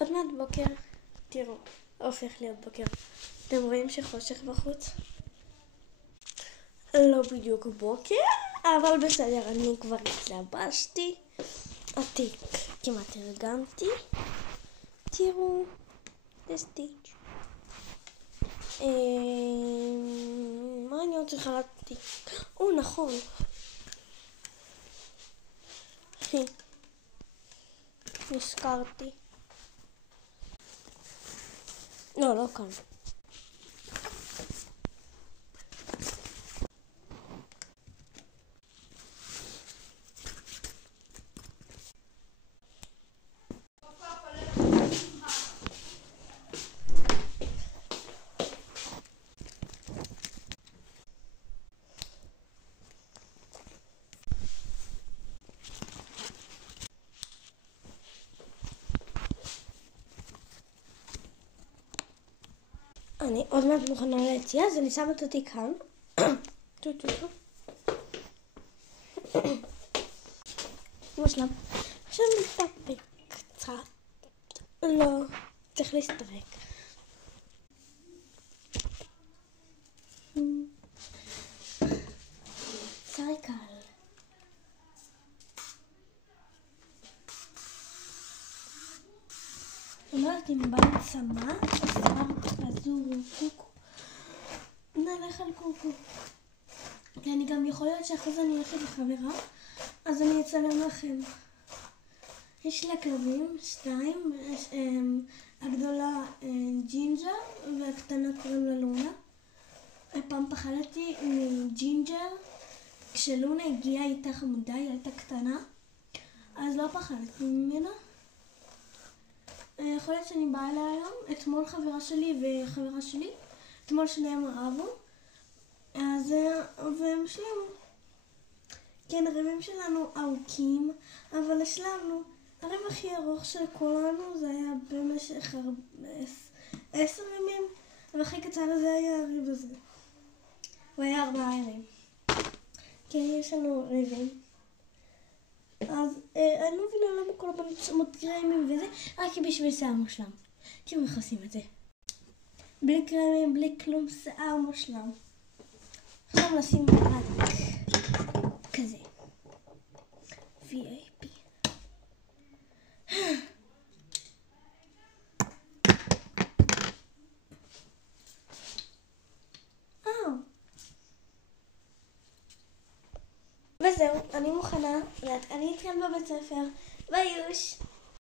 עוד מעט בוקר, תראו, הופך להיות בוקר. אתם רואים שחושך בחוץ? לא בדיוק בוקר, אבל בסדר, אני כבר התלבשתי. אותי כמעט הרגמתי. תראו, זה סטיץ'. מה אני עוד צריכה להעתיק? נכון. נזכרתי. לא כאן. אני עוד מעט מוכנה ליציאה, אז אני שמת אותי כאן. מושלם. עכשיו נתאפק קצת. לא, צריך להסתרק. סייקל. אני לא יודעת אם בית צמא, אז הוא קוקו. נלך על קוקו. כי אני גם יכול להיות שאחרי זה אני הולכת לחברה, אז אני אצלם לכם. יש לה כלבים, 2, הגדולה ג'ינג'ר והקטנה קוראים לה לונה. פעם פחדתי מג'ינג'ר, כשלונה הגיעה איתה חמודה, היא הייתה קטנה, אז לא פחדתי ממנה. יכול להיות שאני באה אליה היום, אתמול חברה שלי וחברה שלי, אתמול שניהם רבו, והם השלימו. כן, הרבים שלנו ארוכים, אבל השלמנו. הריב הכי ארוך של כולנו זה היה במשך 10 ימים, והכי קצר זה היה הריב הזה. הוא היה 4 ימים. כן, יש לנו ריבים. אז אני לא מבינה למה כל הבנות קרמים וזה, רק בשביל שיער מושלם. תראו איך עושים את זה. בלי קרמים, בלי כלום, שיער מושלם. עכשיו נשים רק כזה. VIP. וזהו, אני מוכנה, אני אתחיל בבית ספר. ביי יוש.